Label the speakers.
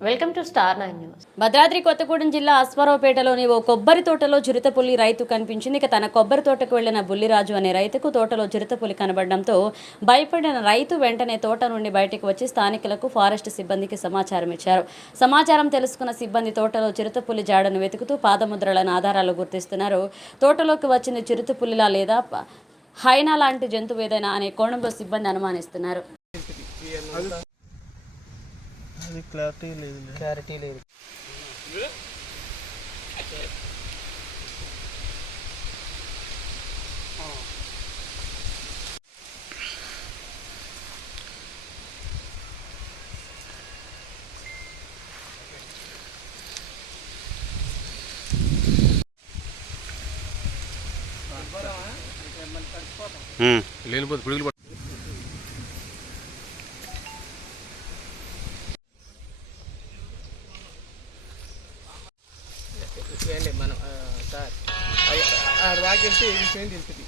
Speaker 1: Welcome to star nine news.
Speaker 2: Bhadradri Kothagudem జిల్లా అశ్వారావుపేటలోని ఓ కొబ్బరి తోటలో చిరుతపులి రైతు కనిపించింది. ఇక తన కొబ్బరి తోటకు వెళ్ళిన బుల్లిరాజు అనే రైతుకు తోటలో చిరుతపులి కనబడడంతో భయపడిన రైతు వెంటనే తోట నుండి బయటకు వచ్చి స్థానికులకు ఫారెస్ట్ సిబ్బందికి సమాచారం ఇచ్చారు. సమాచారం తెలుసుకున్న సిబ్బంది తోటలో చిరుతపులి జాడను వెతుకుతూ పాదముద్రలను ఆధారాలు గుర్తిస్తున్నారు. తోటలోకి వచ్చిన చిరుతపుల్లిలా లేదా హైనా లాంటి జంతువు ఏదైనా అనే కోణంలో సిబ్బంది అనుమానిస్తున్నారు.
Speaker 3: అది క్లారిటీ లేదు
Speaker 4: క్లారిటీ లేదు
Speaker 5: లేనిపోతే పిడుగులు
Speaker 3: చేయండి మనం సార్. అది- ఆడ దాకా వెళ్తే ఈ విషయం తెలుస్తుంది